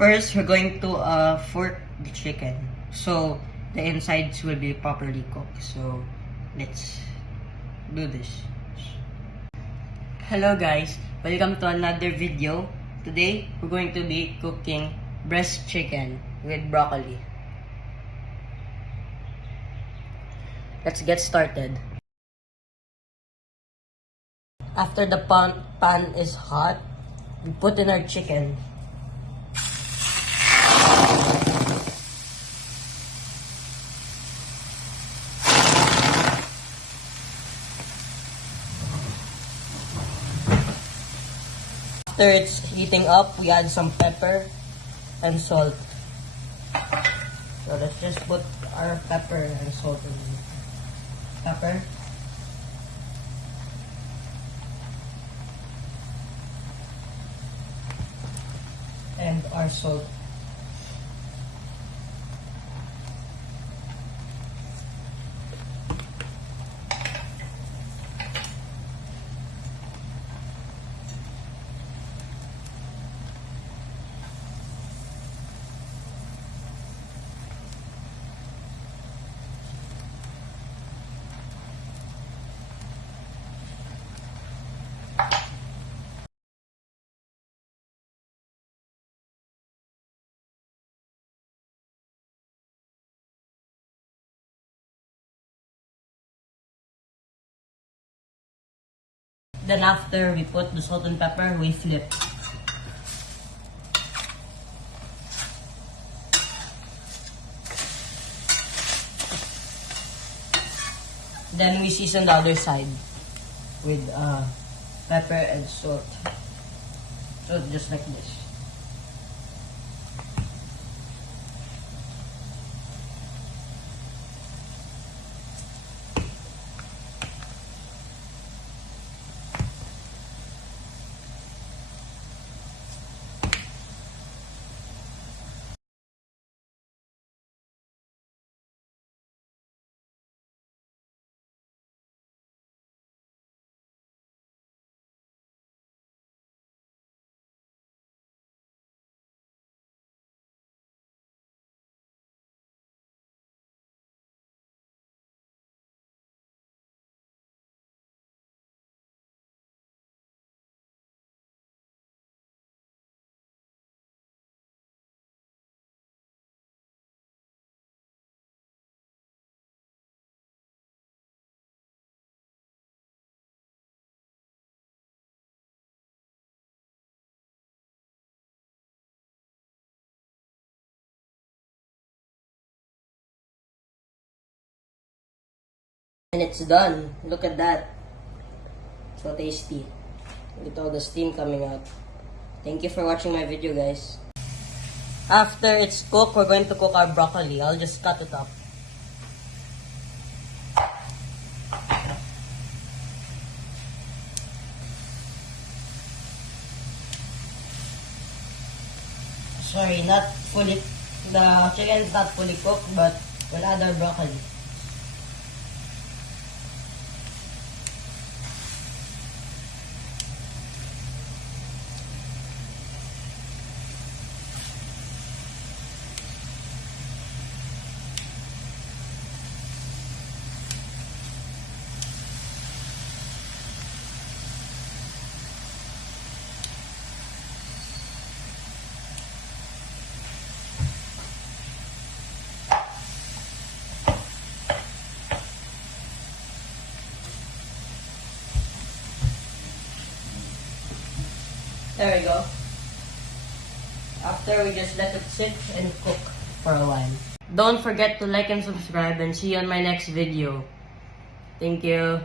First, we're going to fork the chicken, so the insides will be properly cooked. So let's do this. Hello guys, welcome to another video. Today, we're going to be cooking breast chicken with broccoli. Let's get started. After the pan is hot, we put in our chicken. After it's heating up, we add some pepper and salt. So let's just put our pepper and salt in. Pepper. And our salt. Then after we put the salt and pepper, we flip. Then we season the other side with pepper and salt. So just like this. And it's done. Look at that. So tasty. With all the steam coming out. Thank you for watching my video, guys. After it's cooked, we're going to cook our broccoli. I'll just cut it up. Sorry, not fully. The chicken is not fully cooked, but we'll add our broccoli. There we go. After, we just let it sit and cook for a while. Don't forget to like and subscribe, and see you on my next video. Thank you.